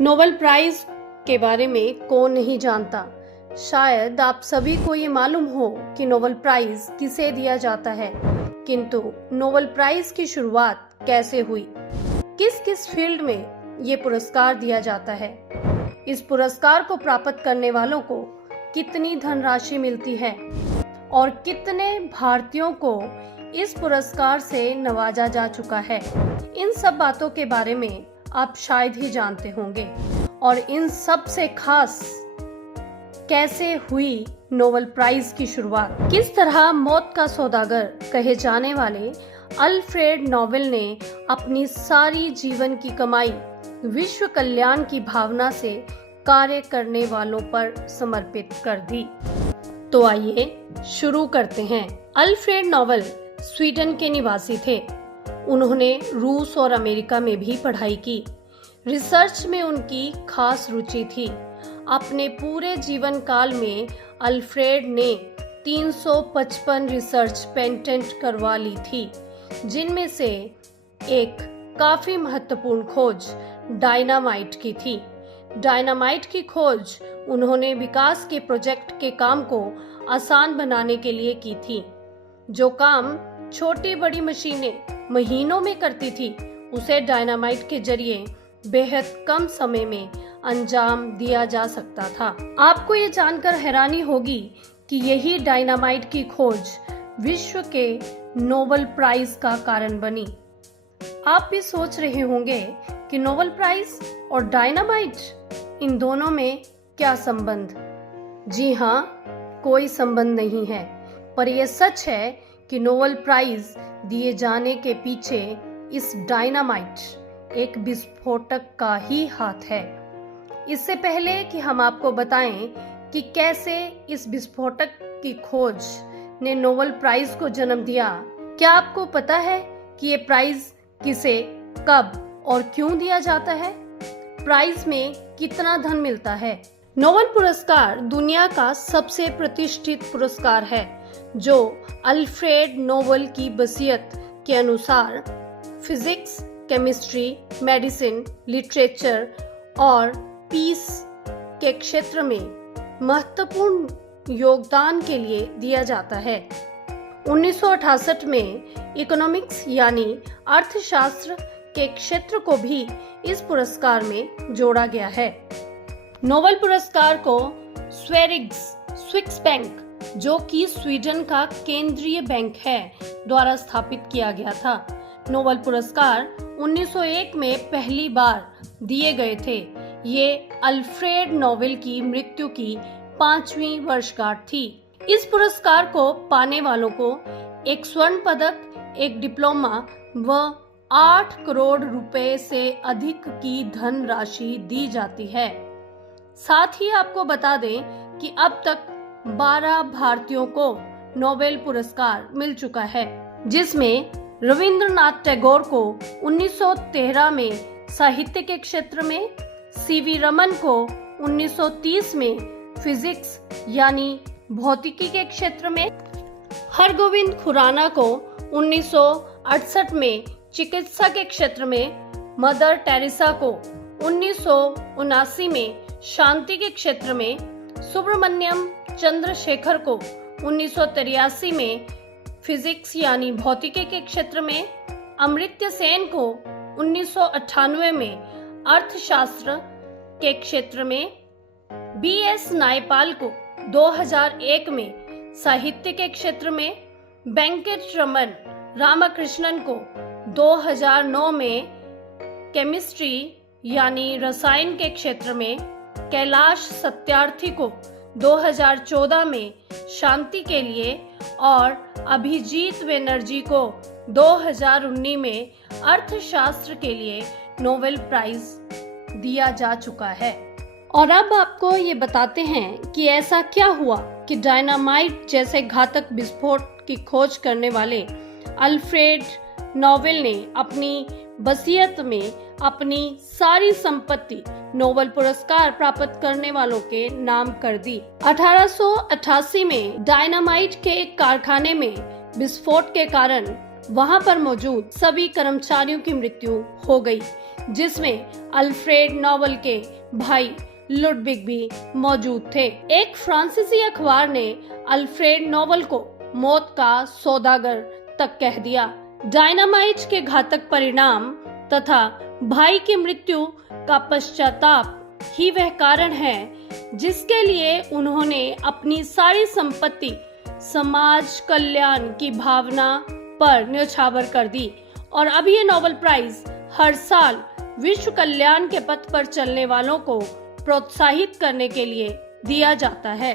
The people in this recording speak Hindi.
नोबेल प्राइज के बारे में कौन नहीं जानता। शायद आप सभी को ये मालूम हो कि नोबेल प्राइज किसे दिया जाता है, किंतु नोबेल प्राइज की शुरुआत कैसे हुई, किस किस फील्ड में ये पुरस्कार दिया जाता है, इस पुरस्कार को प्राप्त करने वालों को कितनी धनराशि मिलती है और कितने भारतीयों को इस पुरस्कार से नवाजा जा चुका है, इन सब बातों के बारे में आप शायद ही जानते होंगे। और इन सब से खास कैसे हुई नोबेल प्राइज की शुरुआत, किस तरह मौत का सौदागर कहे जाने वाले अल्फ्रेड नोबेल ने अपनी सारी जीवन की कमाई विश्व कल्याण की भावना से कार्य करने वालों पर समर्पित कर दी। तो आइए शुरू करते हैं। अल्फ्रेड नोबेल स्वीडन के निवासी थे। उन्होंने रूस और अमेरिका में भी पढ़ाई की। रिसर्च में उनकी खास रुचि थी। अपने पूरे जीवन काल में अल्फ्रेड ने 355 रिसर्च पेटेंट करवा ली थी, जिनमें से एक काफी महत्वपूर्ण खोज डायनामाइट की थी। डायनामाइट की खोज उन्होंने विकास के प्रोजेक्ट के काम को आसान बनाने के लिए की थी। जो काम छोटी बड़ी मशीनें महीनों में करती थी, उसे डायनामाइट के जरिए बेहद कम समय में अंजाम दिया जा सकता था। आपको ये जानकर हैरानी होगी कि यही डायनामाइट की खोज विश्व के नोबेल प्राइज का कारण बनी। आप भी सोच रहे होंगे कि नोबेल प्राइज और डायनामाइट, इन दोनों में क्या संबंध? जी हाँ, कोई संबंध नहीं है, पर यह सच है कि नोबेल प्राइज दिए जाने के पीछे इस डायनामाइट एक विस्फोटक का ही हाथ है। इससे पहले कि हम आपको बताएं कि कैसे इस विस्फोटक की खोज ने नोबेल प्राइज को जन्म दिया, क्या आपको पता है कि ये प्राइज किसे, कब और क्यों दिया जाता है? प्राइज में कितना धन मिलता है? नोबेल पुरस्कार दुनिया का सबसे प्रतिष्ठित पुरस्कार है, जो अल्फ्रेड नोबेल की वसीयत के अनुसार फिजिक्स, केमिस्ट्री, मेडिसिन, लिटरेचर और पीस के क्षेत्र में महत्वपूर्ण योगदान के लिए दिया जाता है। 1968 में इकोनॉमिक्स यानी अर्थशास्त्र के क्षेत्र को भी इस पुरस्कार में जोड़ा गया है। नोबेल पुरस्कार को स्विस बैंक, जो कि स्वीडन का केंद्रीय बैंक है, द्वारा स्थापित किया गया था। नोबेल पुरस्कार 1901 में पहली बार दिए गए थे। ये अल्फ्रेड नोबेल की मृत्यु की 5वीं वर्षगांठ थी। इस पुरस्कार को पाने वालों को एक स्वर्ण पदक, एक डिप्लोमा व 8 करोड़ रुपए से अधिक की धनराशि दी जाती है। साथ ही आपको बता दें कि अब तक 12 भारतीयों को नोबेल पुरस्कार मिल चुका है, जिसमें रविंद्रनाथ टैगोर को 1913 में साहित्य के क्षेत्र में, सीवी रमन को 1930 में फिजिक्स यानी भौतिकी के क्षेत्र में, हरगोविंद खुराना को 1968 में चिकित्सा के क्षेत्र में, मदर टेरेसा को 1979 में शांति के क्षेत्र में, सुब्रमण्यम चंद्रशेखर को 1983 में फिजिक्स यानी भौतिकी के क्षेत्र में, अमर्त्य सेन को 1998 में अर्थशास्त्र के क्षेत्र में, बीएस नायपाल को 2001 में साहित्य के क्षेत्र में, वेंकट रमन रामकृष्णन को 2009 में केमिस्ट्री यानी रसायन के क्षेत्र में, कैलाश सत्यार्थी को 2014 में शांति के लिए और अभिजीत बनर्जी को 2019 में अर्थशास्त्र के लिए नोबेल प्राइज दिया जा चुका है। और अब आपको ये बताते हैं कि ऐसा क्या हुआ कि डायनामाइट जैसे घातक विस्फोट की खोज करने वाले अल्फ्रेड नोबेल ने अपनी वसीयत में अपनी सारी संपत्ति नोबेल पुरस्कार प्राप्त करने वालों के नाम कर दी। 1888 में डायनामाइट के एक कारखाने में विस्फोट के कारण वहां पर मौजूद सभी कर्मचारियों की मृत्यु हो गई, जिसमें अल्फ्रेड नोबेल के भाई लुडविग भी मौजूद थे। एक फ्रांसीसी अखबार ने अल्फ्रेड नोबेल को मौत का सौदागर तक कह दिया। डायनामाइट के घातक परिणाम तथा भाई की मृत्यु का पश्चाताप ही वह कारण है जिसके लिए उन्होंने अपनी सारी संपत्ति समाज कल्याण की भावना पर न्यौछावर कर दी। और अब ये नोबेल प्राइज हर साल विश्व कल्याण के पथ पर चलने वालों को प्रोत्साहित करने के लिए दिया जाता है।